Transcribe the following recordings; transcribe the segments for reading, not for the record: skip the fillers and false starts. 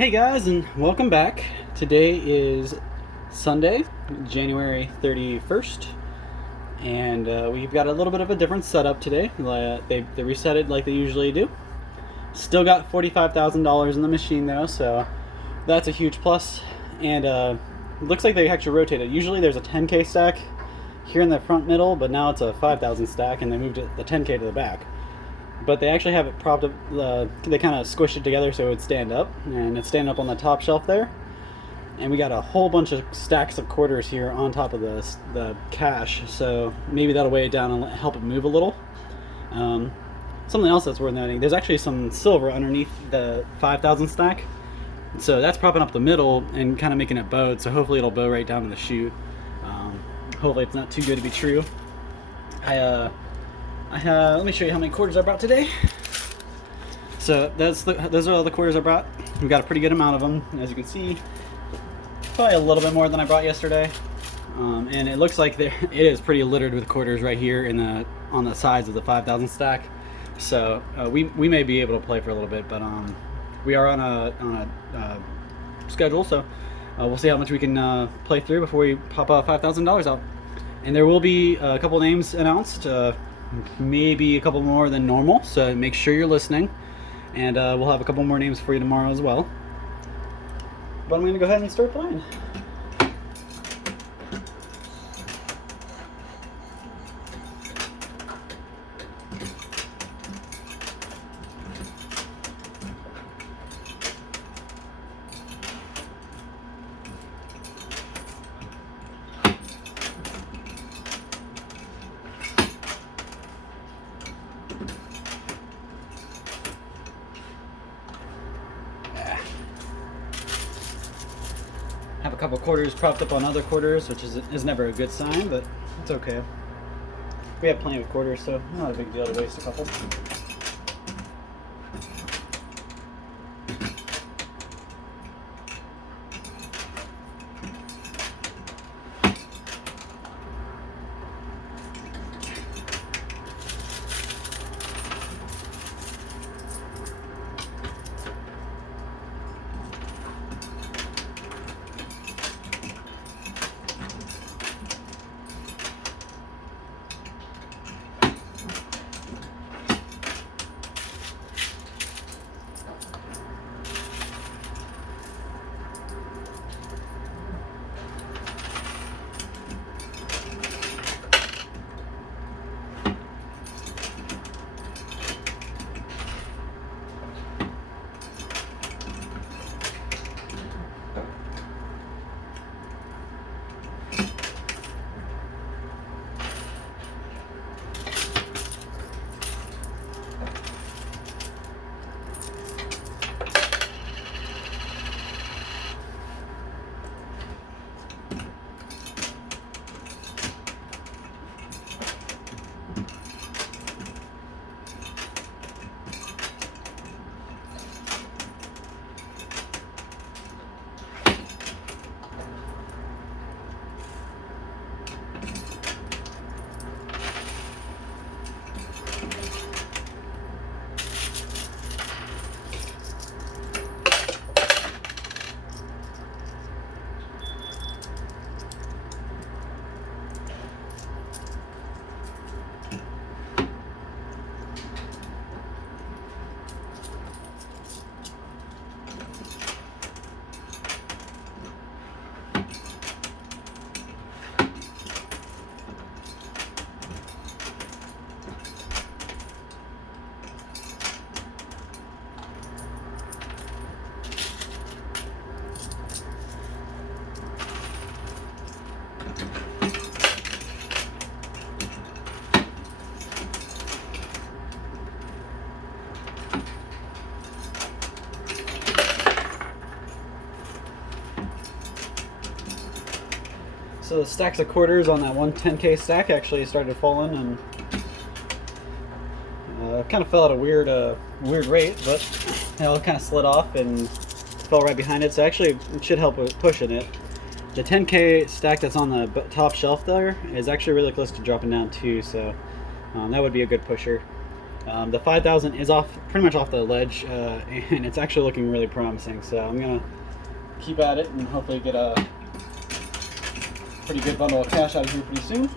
Hey guys, and welcome back. Today is Sunday, January 31st, and we've got a little bit of a different setup today. They reset it like they usually do. Still got $45,000 in the machine though, so that's a huge plus. And looks like they actually rotated. Usually there's a 10K stack here in the front middle, but now it's a 5,000 stack, and they moved the 10K to the back. But they actually have it propped up, they kind of squished it together so it would stand up, and it's standing up on the top shelf there. And we got a whole bunch of stacks of quarters here on top of the cash, so maybe that'll weigh it down and help it move a little. Something else that's worth noting, there's actually some silver underneath the 5,000 stack, so that's propping up the middle and kind of making it bowed, so hopefully it'll bow right down to the chute. Hopefully it's not too good to be true. Let me show you how many quarters I brought today. So those are all the quarters I brought. We've got a pretty good amount of them, as you can see. Probably a little bit more than I brought yesterday. And it looks like it is pretty littered with quarters right here on the sides of the 5,000 stack. So we may be able to play for a little bit, but we are on a schedule, so we'll see how much we can play through before we pop $5,000 out. And there will be a couple names announced. Maybe a couple more than normal, so make sure you're listening, and we'll have a couple more names for you tomorrow as well. But I'm going to go ahead and start playing. Have a couple quarters propped up on other quarters, which is never a good sign, but it's okay. We have plenty of quarters, so not a big deal to waste a couple. So the stacks of quarters on that 110K stack actually started falling, and kind of fell at a weird rate, but it kind of slid off and fell right behind it. So actually, it should help with pushing it. The 10K stack that's on the top shelf there is actually really close to dropping down too, so that would be a good pusher. The 5,000 is off, pretty much off the ledge, and it's actually looking really promising. So I'm gonna keep at it and hopefully get a pretty good bundle of cash out of here pretty soon.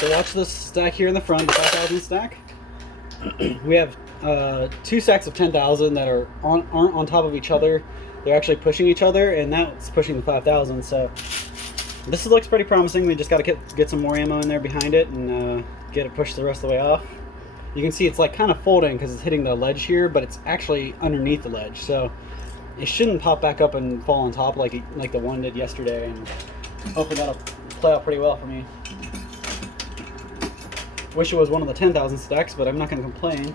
So watch this stack here in the front, the 5,000 stack. We have 2 stacks of 10,000 that aren't on top of each other. They're actually pushing each other, and that's pushing the 5,000. So this looks pretty promising. We just got to get some more ammo in there behind it and get it pushed the rest of the way off. You can see it's like kind of folding because it's hitting the ledge here, but it's actually underneath the ledge. So it shouldn't pop back up and fall on top like the one did yesterday. And hopefully that'll play out pretty well for me. Wish it was one of the 10,000 stacks, but I'm not going to complain.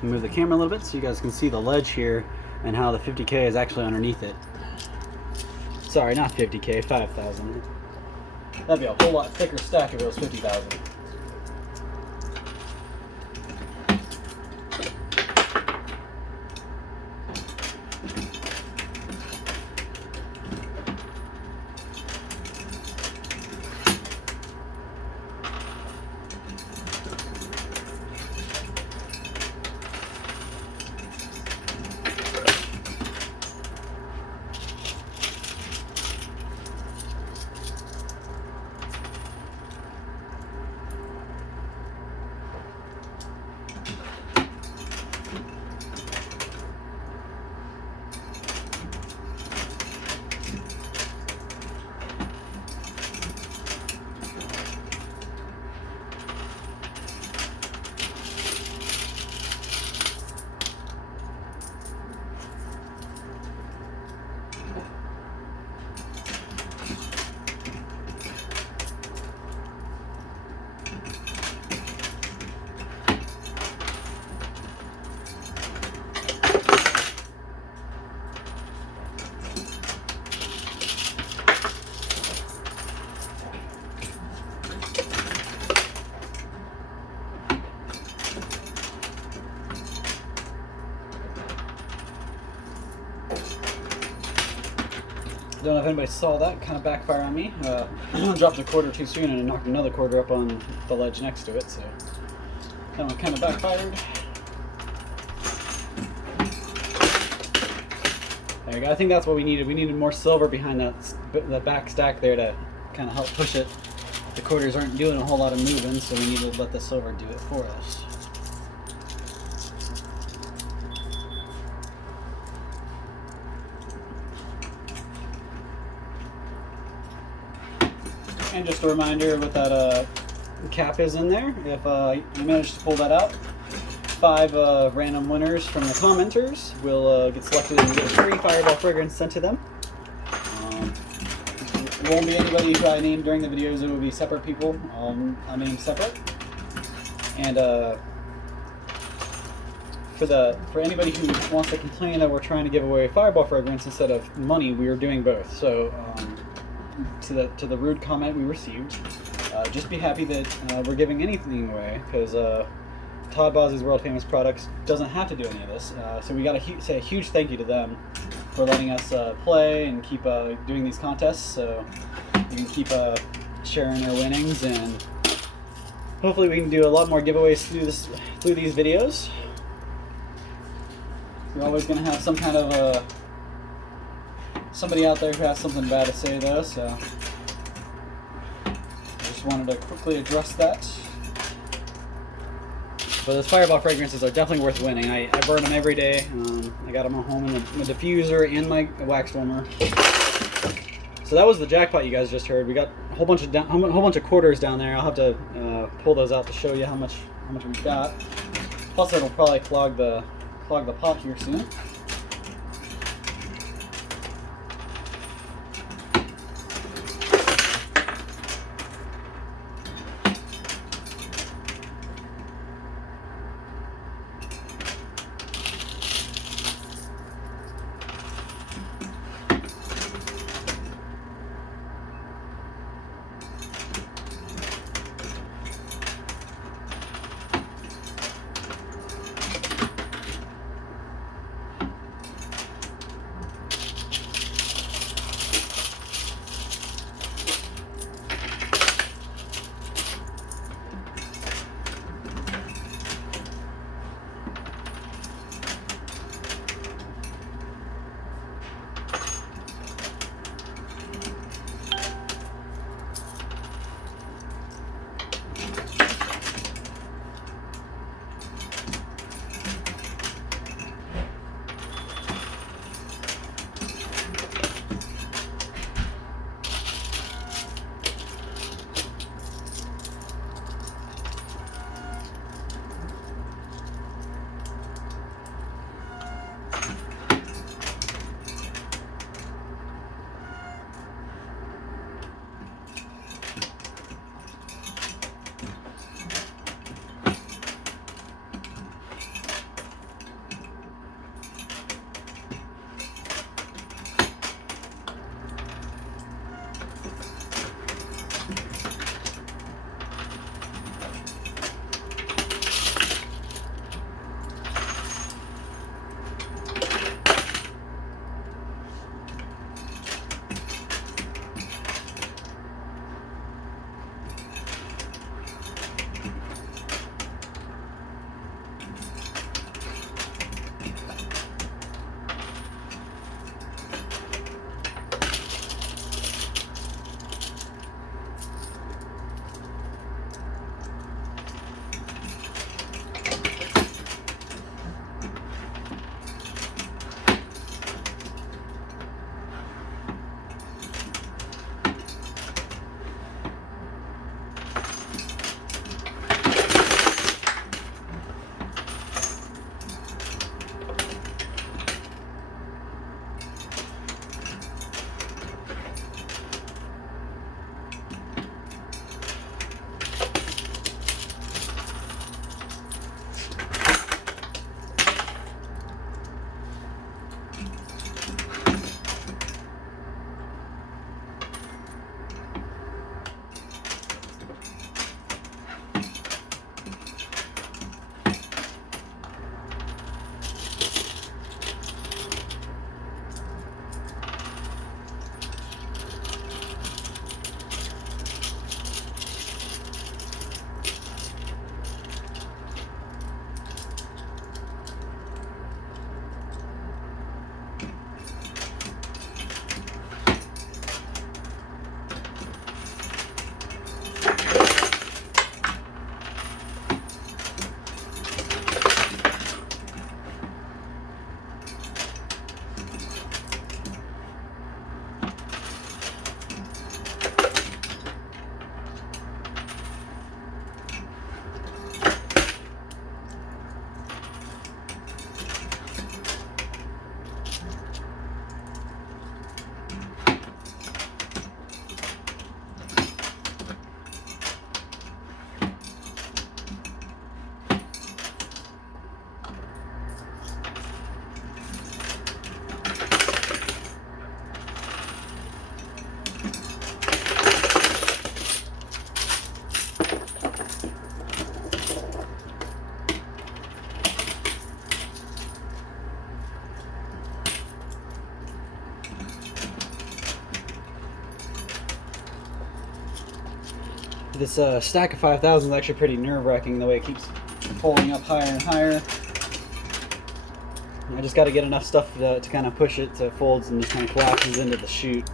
Move the camera a little bit so you guys can see the ledge here and how the 50K is actually underneath it. Sorry, not 50K, 5,000. That'd be a whole lot thicker stack if it was 50,000. don't know if anybody saw that. Kind of backfire on me. Dropped a quarter too soon and knocked another quarter up on the ledge next to it, so that one kind of backfired. There you go. I think that's what we needed. We needed more silver behind the back stack there to kind of help push it. The quarters aren't doing a whole lot of moving, so we need to let the silver do it for us. And just a reminder what that cap is in there. If you manage to pull that out, 5 random winners from the commenters will get selected and get a free Fireball fragrance sent to them. It won't be anybody who I named during the videos. It will be separate people. I'll name separate. And for anybody who wants to complain that we're trying to give away Fireball fragrance instead of money, we are doing both. So to the rude comment we received, just be happy that we're giving anything away, because Todd Bosley's World Famous Products doesn't have to do any of this. So we got to say a huge thank you to them for letting us play and keep doing these contests, so you can keep sharing their winnings, and hopefully we can do a lot more giveaways through these videos. We're always going to have some kind of somebody out there who has something bad to say, though, so I just wanted to quickly address that. But those Fireball fragrances are definitely worth winning. I burn them every day. I got them at home in the diffuser and my wax warmer. So that was the jackpot you guys just heard. We got a whole bunch of quarters down there. I'll have to pull those out to show you how much we've got. Plus, it'll probably clog the pot here soon. This stack of 5,000 is actually pretty nerve-wracking the way it keeps folding up higher and higher. I just got to get enough stuff to kind of push it so it folds and just kind of collapses into the chute.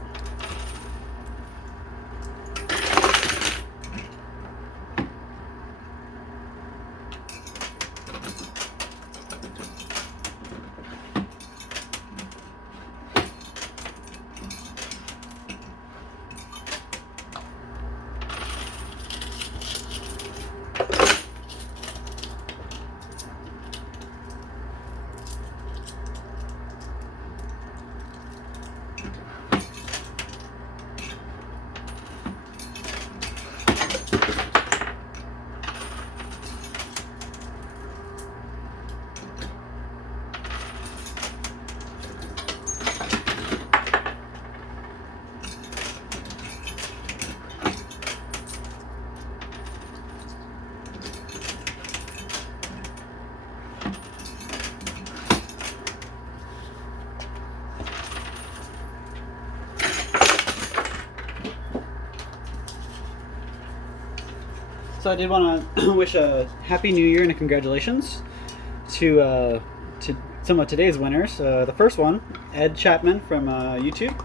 So I did want to wish a Happy New Year and a congratulations to some of today's winners. The first one, Ed Chapman from YouTube.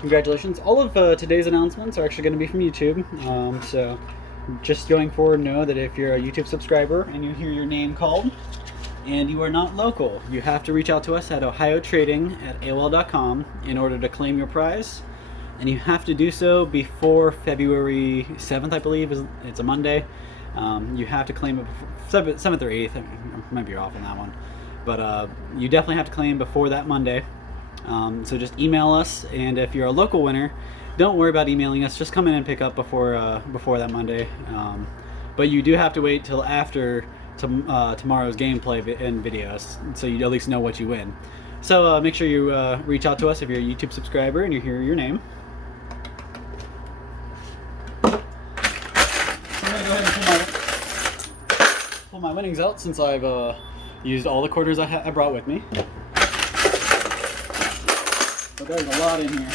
Congratulations. All of today's announcements are actually going to be from YouTube. So just going forward, know that if you're a YouTube subscriber and you hear your name called and you are not local, you have to reach out to us at ohiotrading@aol.com in order to claim your prize. And you have to do so before February 7th, I believe. It's a Monday. You have to claim it before 7th or 8th. I might be off on that one. But you definitely have to claim before that Monday. So just email us. And if you're a local winner, don't worry about emailing us. Just come in and pick up before that Monday. But you do have to wait till after tomorrow's gameplay and videos, so you at least know what you win. So make sure you reach out to us if you're a YouTube subscriber and you hear your name. So I'm going to go ahead and pull my winnings out since I've used all the quarters I brought with me. So there's a lot in here.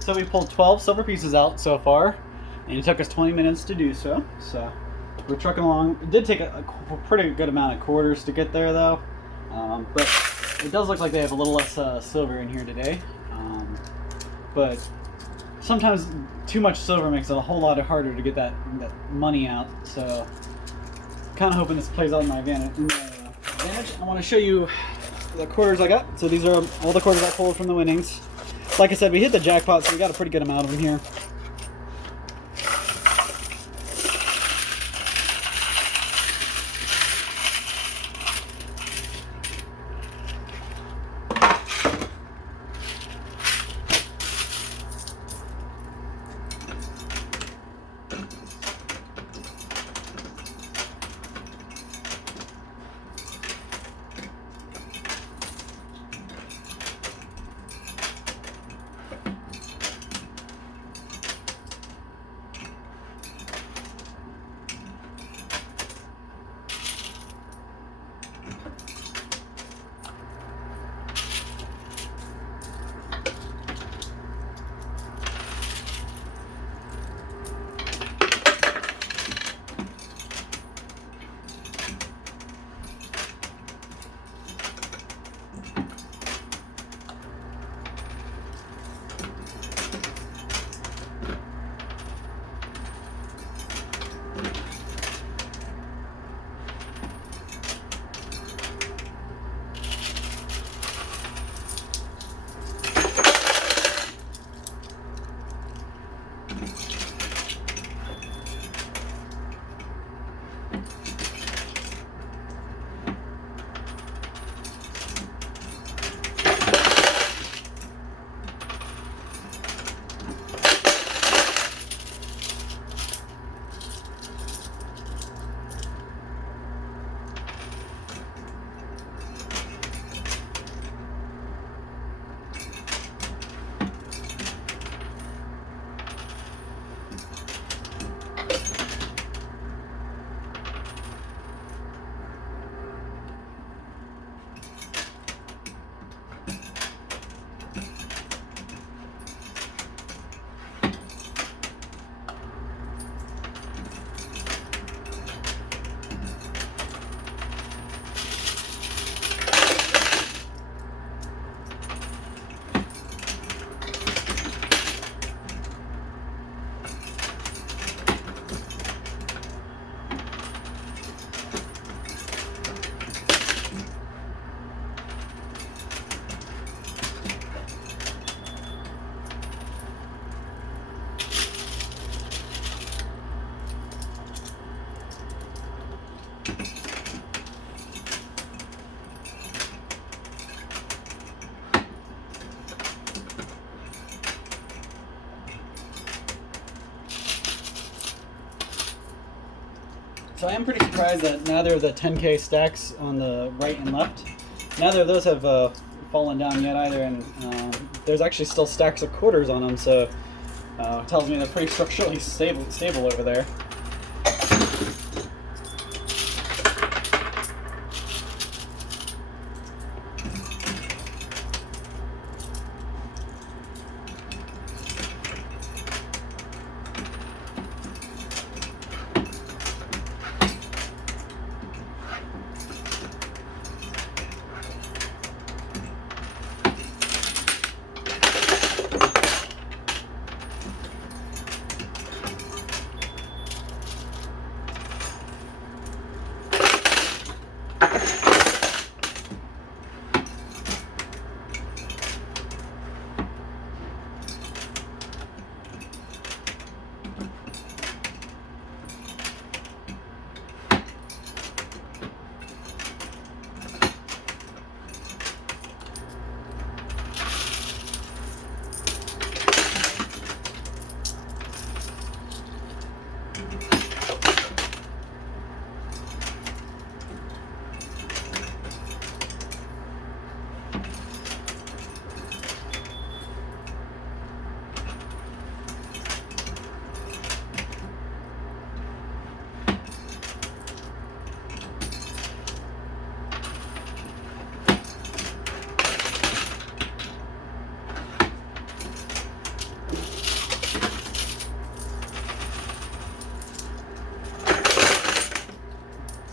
So we pulled 12 silver pieces out so far, and it took us 20 minutes to do so. So we're trucking along. It did take a pretty good amount of quarters to get there though, but it does look like they have a little less silver in here today. But sometimes too much silver makes it a whole lot harder to get that money out. So kind of hoping this plays out in my advantage. I want to show you the quarters I got. So these are all the quarters I pulled from the winnings. Like I said, we hit the jackpot, so we got a pretty good amount of them here. So I am pretty surprised that neither of the 10K stacks on the right and left, neither of those have fallen down yet either, and there's actually still stacks of quarters on them, so it tells me they're pretty structurally stable over there.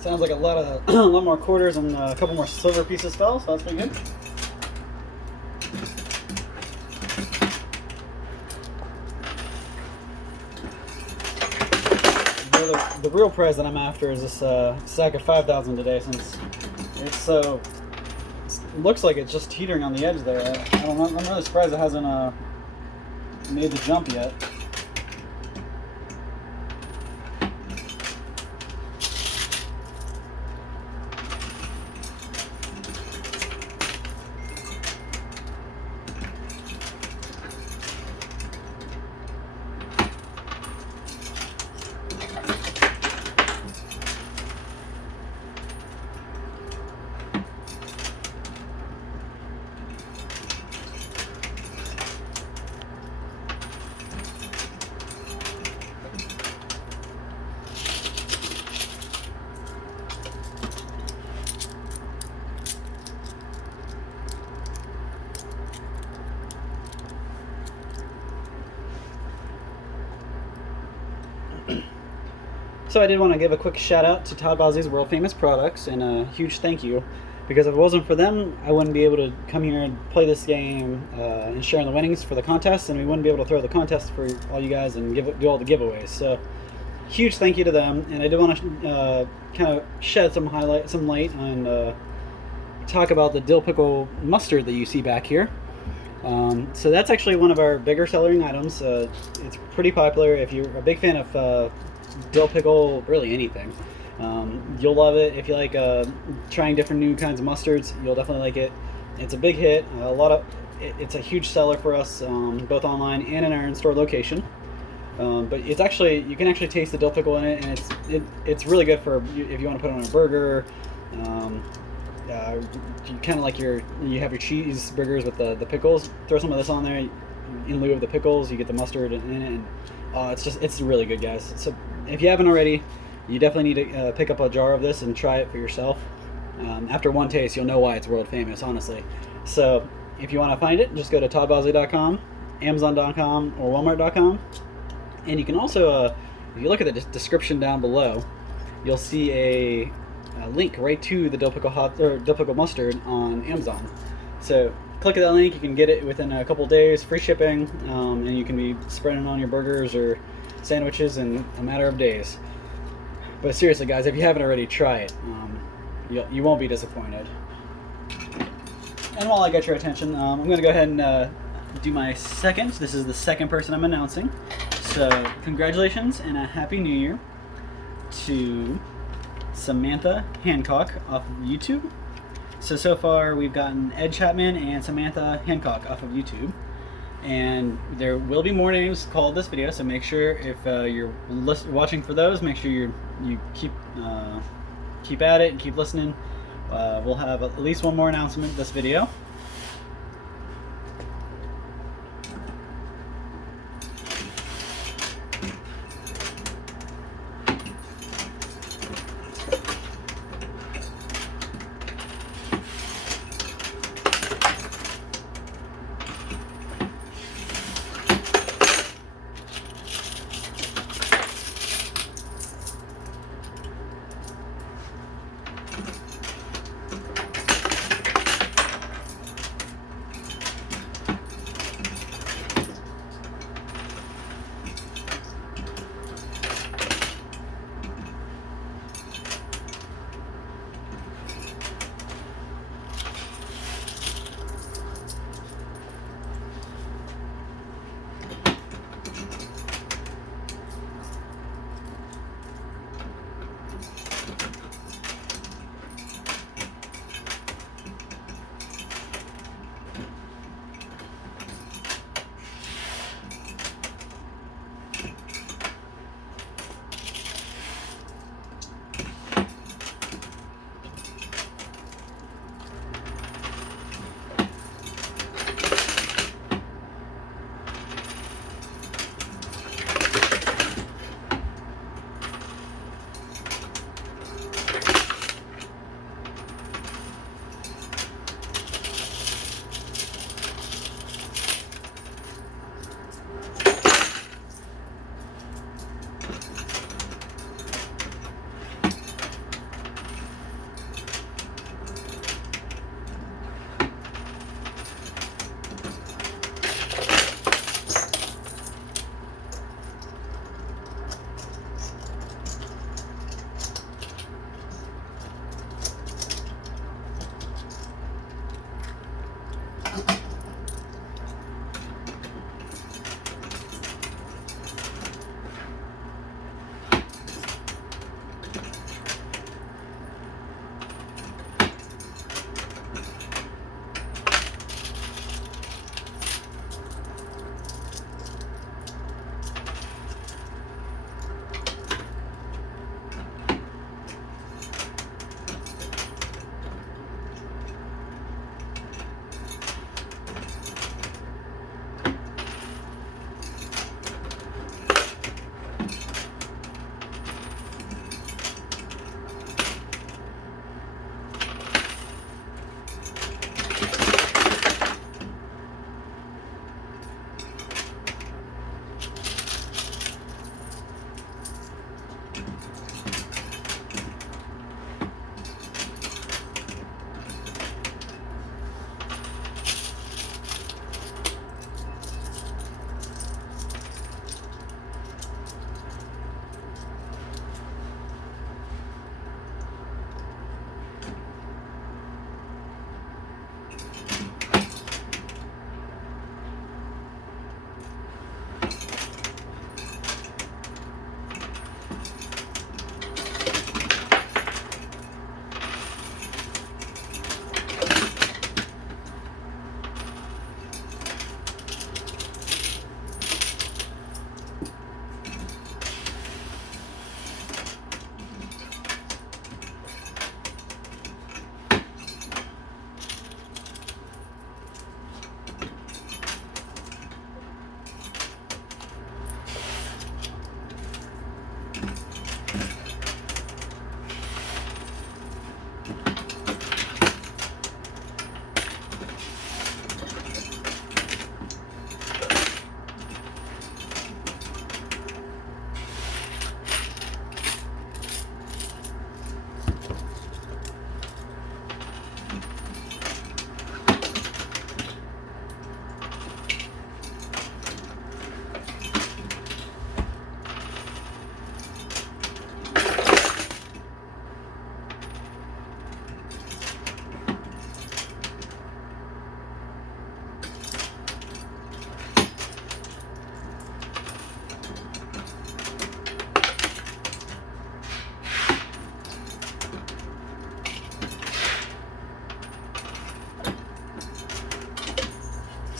Sounds like a lot more quarters and a couple more silver pieces fell, so that's pretty good. The real prize that I'm after is this sack of 5,000 today, since it's so looks like it's just teetering on the edge there. I'm really surprised it hasn't made the jump yet. So I did want to give a quick shout out to Todd Bosley's world famous products, and a huge thank you, because if it wasn't for them, I wouldn't be able to come here and play this game and share in the winnings for the contest, and we wouldn't be able to throw the contest for all you guys and do all the giveaways. So huge thank you to them. And I did want to kind of shed some light on talk about the Dill Pickle Mustard that you see back here. So that's actually one of our bigger selling items. It's pretty popular. If you're a big fan of dill pickle, really anything, you'll love it. If you like trying different new kinds of mustards, you'll definitely like it. It's a big hit. It's a huge seller for us, both online and in our in-store location. But it's actually, you can actually taste the dill pickle in it, and it's really good for if you want to put it on a burger. You kind of like you have your cheeseburgers with the pickles. Throw some of this on there in lieu of the pickles. You get the mustard in it, and it's really good, guys. So if you haven't already, you definitely need to pick up a jar of this and try it for yourself. After one taste, you'll know why it's world famous, honestly. So if you want to find it, just go to toddbosley.com, amazon.com, or walmart.com. And you can also, if you look at the description down below, you'll see a link right to the Dill Pickle Mustard on Amazon. So click that link, you can get it within a couple days, free shipping, and you can be spreading it on your burgers or sandwiches in a matter of days. But seriously, guys, if you haven't already, try it. You won't be disappointed. And while I get your attention, I'm going to go ahead and do my second. This is the second person I'm announcing. So congratulations and a Happy New Year to Samantha Hancock off of YouTube. So far we've gotten Ed Chapman and Samantha Hancock off of YouTube. and there will be more names called this video. So make sure if you're watching for those, make sure you keep at it and keep listening. We'll have at least one more announcement this video.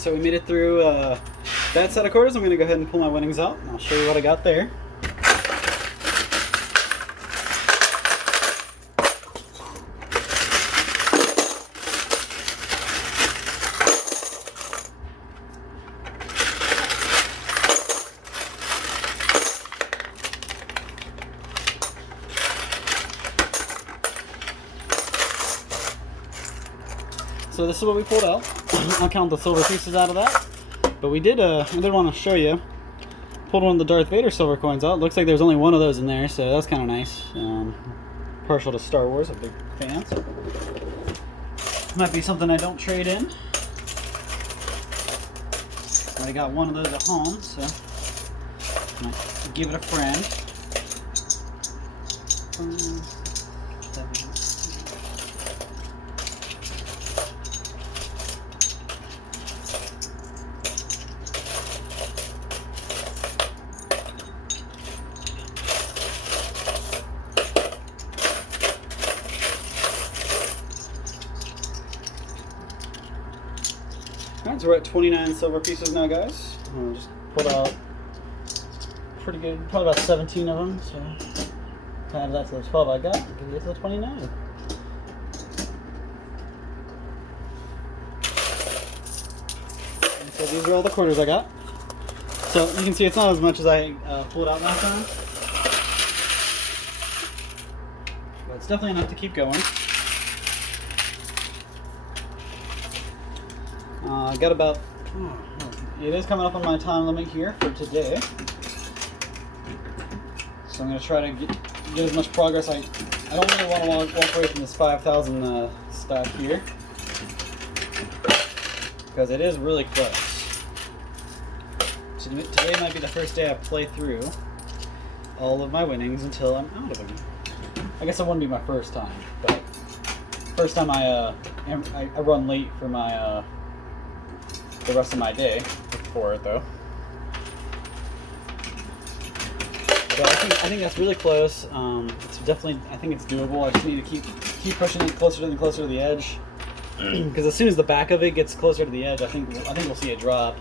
So we made it through that set of quarters, I'm going to go ahead and pull my winnings out, and I'll show you what I got there. So this is what we pulled out. I'll count the silver pieces out of that. But we did, I did want to show you. Pulled one of the Darth Vader silver coins out. Looks like there's only one of those in there, so that's kind of nice. Partial to Star Wars, a big fan. So might be something I don't trade in. I got one of those at home, so might give it a friend. Alright, so we're at 29 silver pieces now, guys. I'll just pulled out pretty good, probably about 17 of them. So add that to the 12 I got, and give you to the 29. And so these are all the quarters I got. So you can see it's not as much as I pulled out last time, but it's definitely enough to keep going. I got about, it is coming up on my time limit here for today. So I'm going to try to get as much progress. I don't really want to walk away from this 5,000 stock here, because it is really close. So today might be the first day I play through all of my winnings until I'm out of them. I guess it wouldn't be my first time, but first time I run late for my the rest of my day for it, though. But I think that's really close. It's definitely, I think it's doable. I just need to keep pushing it closer and closer to the edge, because as soon as the back of it gets closer to the edge, I think we'll see it drop.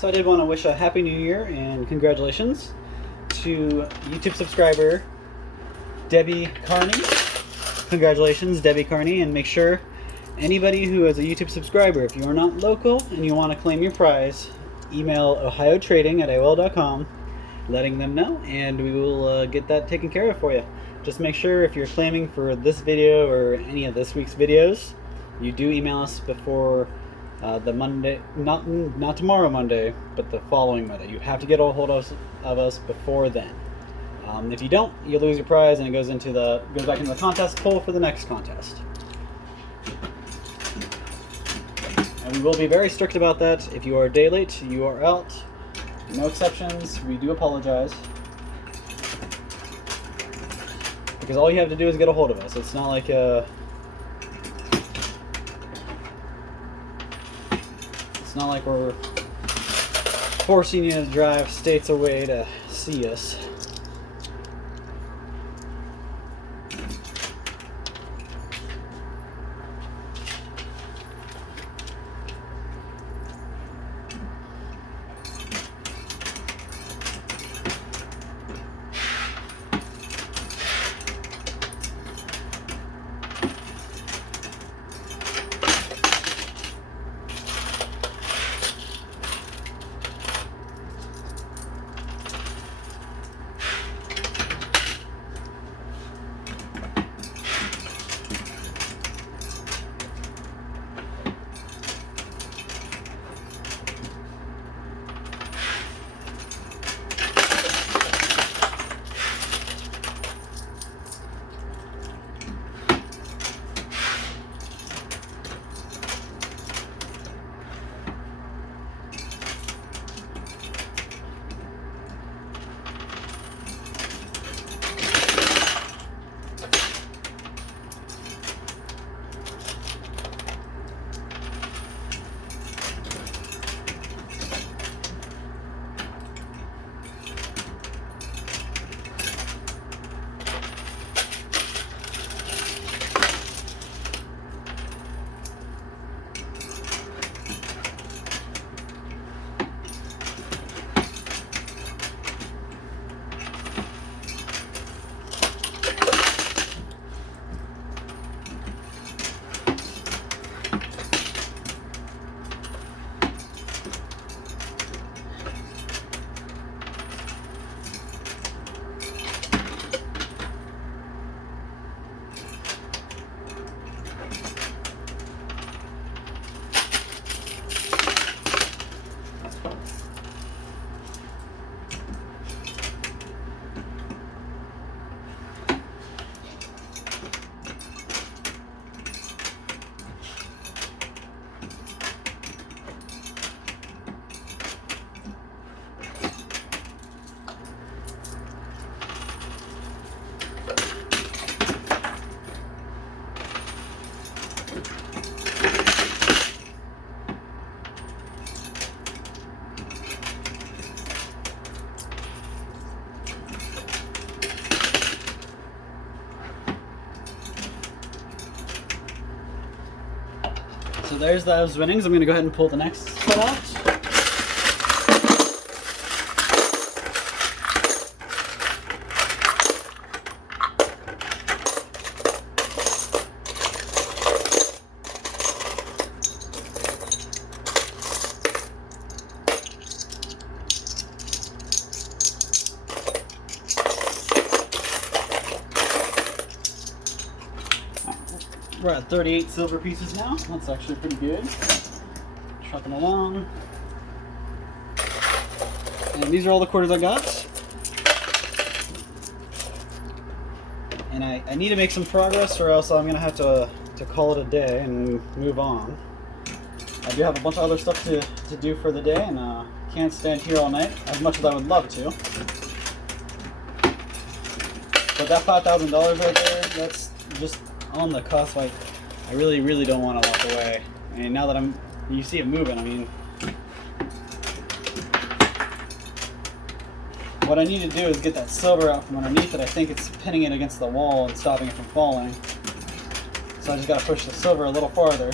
So I did want to wish a Happy New Year and congratulations to YouTube subscriber Debbie Carney. Congratulations, Debbie Carney, and make sure anybody who is a YouTube subscriber, if you are not local and you want to claim your prize, email ohiotrading@aol.com, letting them know, and we will get that taken care of for you. Just make sure if you're claiming for this video or any of this week's videos, you do email us before the Monday, not tomorrow Monday, but the following Monday. You have to get a hold of us before then. If you don't, you lose your prize, and it goes back into the contest poll for the next contest. And we will be very strict about that. If you are a day late, you are out. No exceptions. We do apologize. Because all you have to do is get a hold of us. It's not like we're forcing you to drive states away to see us. So there's those winnings. I'm going to go ahead and pull the next set out. We're at 38 silver pieces now. That's actually pretty good. Trucking along. And these are all the quarters I got. And I need to make some progress, or else I'm going to have to call it a day and move on. I do have a bunch of other stuff to do for the day, and can't stand here all night, as much as I would love to. But that $5,000 right there, that's just on the cusp. Like, I really don't want to walk away. I mean, now that you see it moving, I mean, what I need to do is get that silver out from underneath it. I think it's pinning it against the wall and stopping it from falling. So I just got to push the silver a little farther.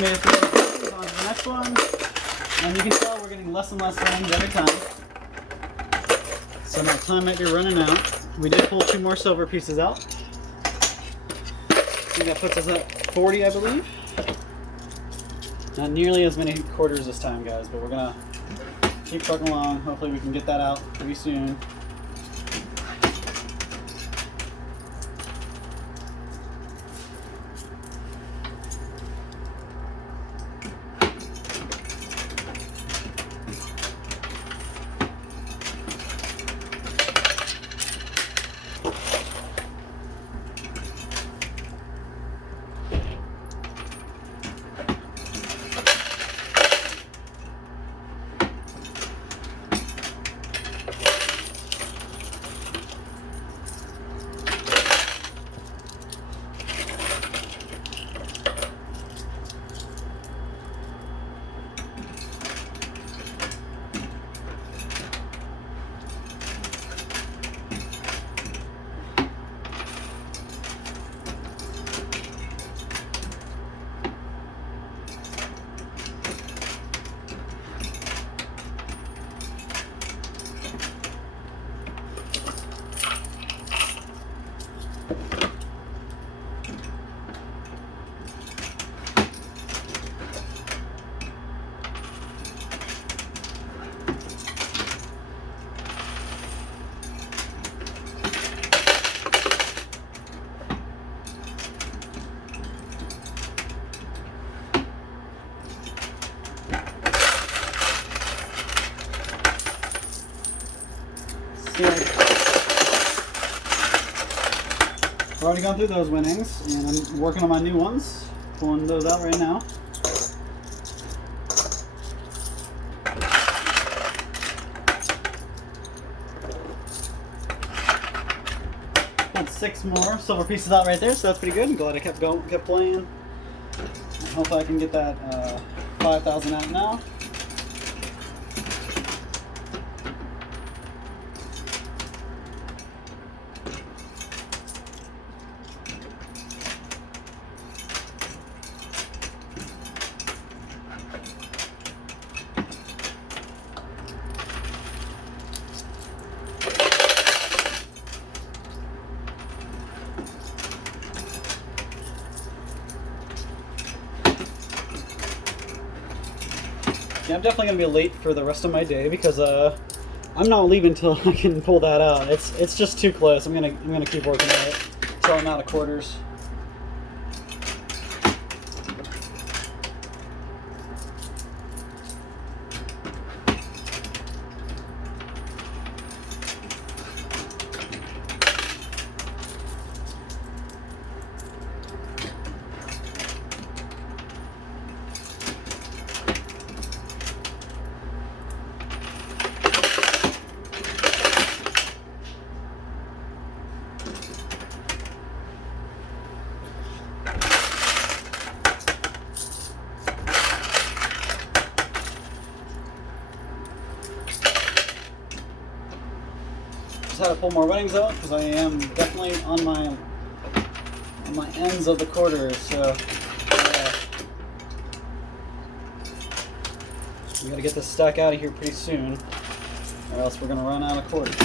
made it through. On to the next one. And you can tell we're getting less and less rings every time. So my time might be running out. We did pull 2 more silver pieces out. I think that puts us at 40, I believe. Not nearly as many quarters this time, guys, but we're gonna keep trucking along. Hopefully we can get that out pretty soon. I've already gone through those winnings, and I'm working on my new ones. Pulling those out right now. Pulled 6 more silver pieces out right there, so that's pretty good. I'm glad I kept going, kept playing. And hopefully I can get that 5,000 out now. Yeah, I'm definitely gonna be late for the rest of my day because I'm not leaving until I can pull that out. It's just too close. I'm gonna keep working on it until I'm out of quarters. Had to pull more winnings out because I am definitely on my ends of the quarters. So we got to get this stack out of here pretty soon, or else we're gonna run out of quarters.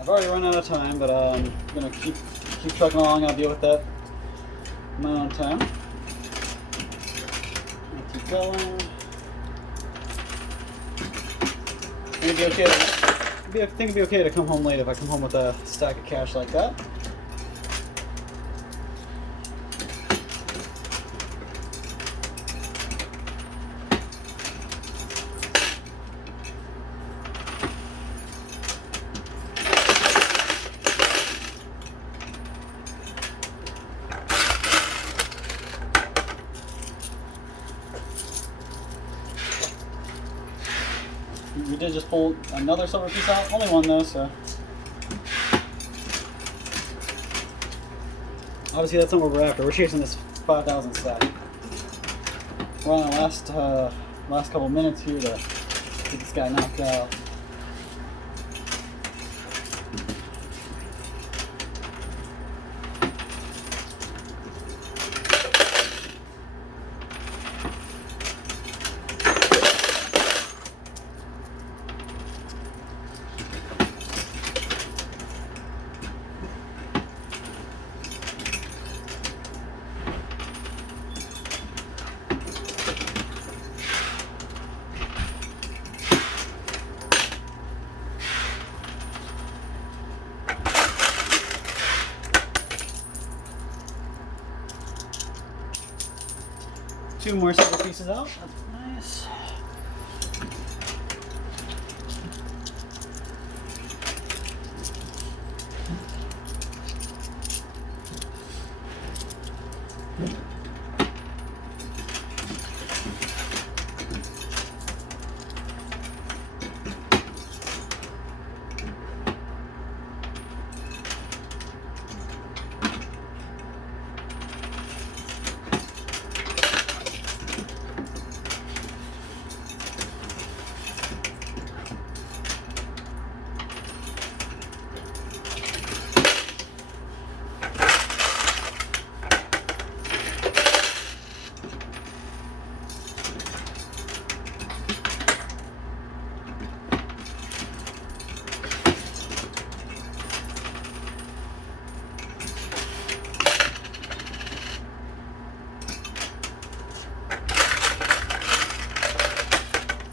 I've already run out of time, but I'm gonna keep trucking along. I'll deal with that in my own time. I'll keep going. It'll be okay. I think it'd be okay to come home late if I come home with a stack of cash like that. We did just pull another silver piece out, only one though, so. Obviously that's not what we're after. We're chasing this 5,000 stack. We're on the last couple minutes here to get this guy knocked out. 2 more silver pieces out. That's nice.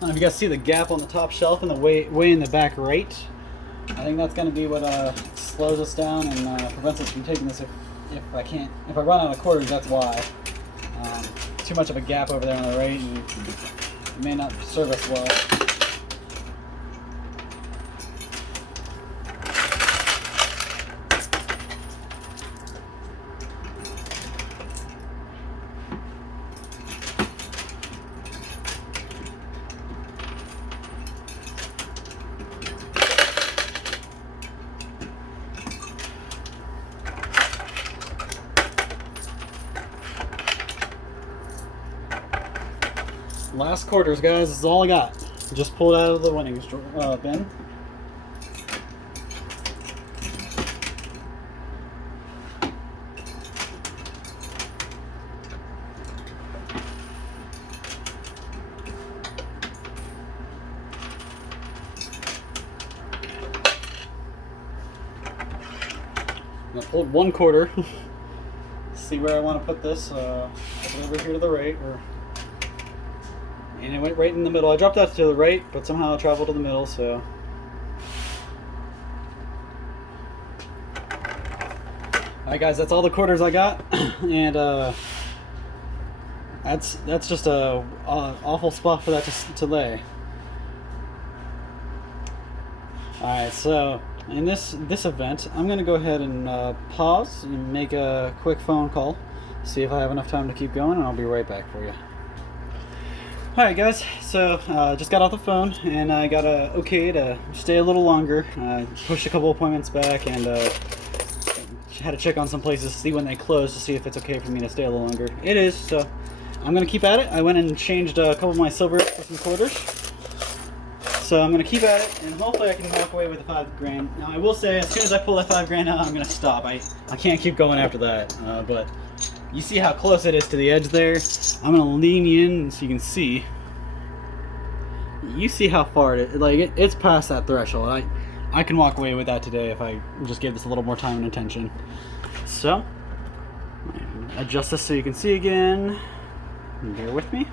If you guys see the gap on the top shelf and the way in the back right, I think that's going to be what slows us down and prevents us from taking this. If I run out of quarters, that's why. Too much of a gap over there on the right, and it may not serve us well. Last quarters, guys. This is all I got. Just pulled out of the winnings bin. I pulled 1 quarter. See where I want to put this. Over here to the right, and it went right in the middle. I dropped that to the right, but somehow it traveled to the middle, so. Alright guys, that's all the quarters I got. And that's just a awful spot for that to lay. Alright, so in this event, I'm going to go ahead and pause and make a quick phone call. See if I have enough time to keep going, and I'll be right back for you. Alright guys, so just got off the phone and I got a okay to stay a little longer. Pushed a couple appointments back and had to check on some places to see when they close to see if it's okay for me to stay a little longer. It is, so I'm going to keep at it. I went and changed a couple of my silver for some quarters. So I'm going to keep at it and hopefully I can walk away with the 5 grand. Now I will say, as soon as I pull that 5 grand out, I'm going to stop. I can't keep going after that, but you see how close it is to the edge there? I'm going to lean you in so you can see. You see how far it's past that threshold. I can walk away with that today if I just give this a little more time and attention. So, adjust this so you can see again. Bear with me.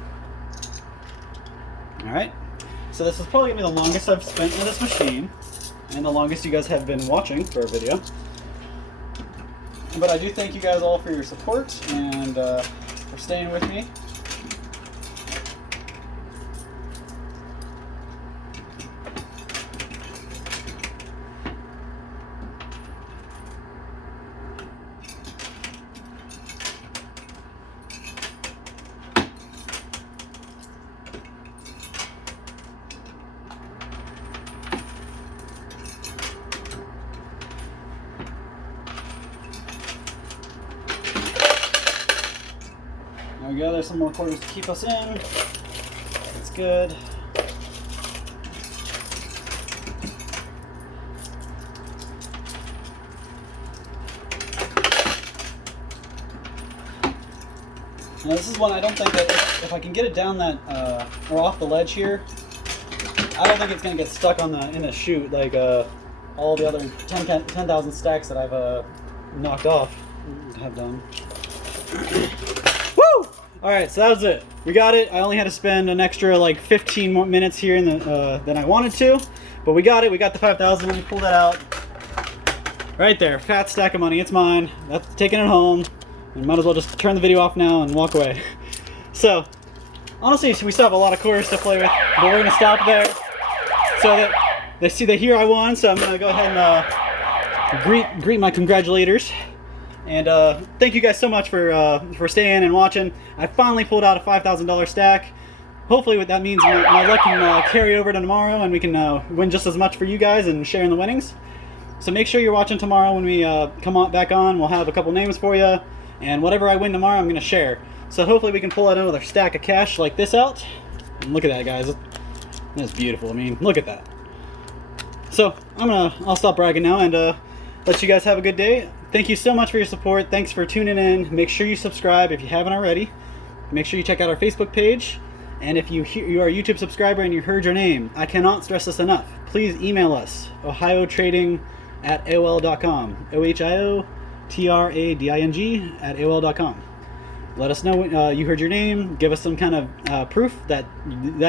Alright. So this is probably going to be the longest I've spent in this machine. And the longest you guys have been watching for a video. But I do thank you guys all for your support and for staying with me. There we go, there's some more quarters to keep us in. That's good. Now this is one I don't think that if I can get it down that, or off the ledge here, I don't think it's going to get stuck on in the chute like all the other 10,000 stacks that I've knocked off have done. Woo! Alright, so that was it. We got it. I only had to spend an extra like 15 more minutes here than I wanted to, but we got it. We got the 5,000. Let me pull that out. Right there, fat stack of money. It's mine. That's taking it home. And might as well just turn the video off now and walk away. So, honestly, we still have a lot of quarters to play with, but we're gonna stop there so that they hear I won. So I'm gonna go ahead and greet my congratulators, and thank you guys so much for staying and watching. I finally pulled out a $5,000 stack. Hopefully, what that means, my luck can carry over to tomorrow, and we can win just as much for you guys and share in the winnings. So make sure you're watching tomorrow when we come back on. We'll have a couple names for you, and whatever I win tomorrow, I'm gonna share. So hopefully we can pull out another stack of cash like this out. And look at that, guys. That's beautiful. I mean, look at that. So I'll stop bragging now and let you guys have a good day. Thank you so much for your support. Thanks for tuning in. Make sure you subscribe if you haven't already. Make sure you check out our Facebook page. And if you are a YouTube subscriber and you heard your name, I cannot stress this enough. Please email us, ohiotrading@aol.com. OHIOTRADING@aol.com. Let us know you heard your name. Give us some kind of proof that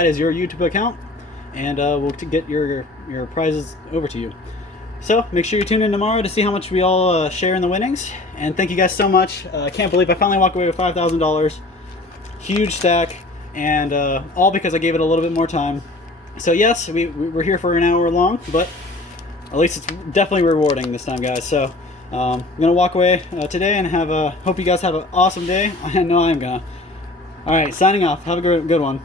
is your YouTube account, and we'll get your prizes over to you. So make sure you tune in tomorrow to see how much we all share in the winnings. And thank you guys so much. I can't believe I finally walked away with $5,000. Huge stack, and all because I gave it a little bit more time. So yes, we're here for an hour long, but at least it's definitely rewarding this time, guys. So I'm gonna walk away today and hope you guys have an awesome day. I know I am gonna. All right, signing off. Have a good one.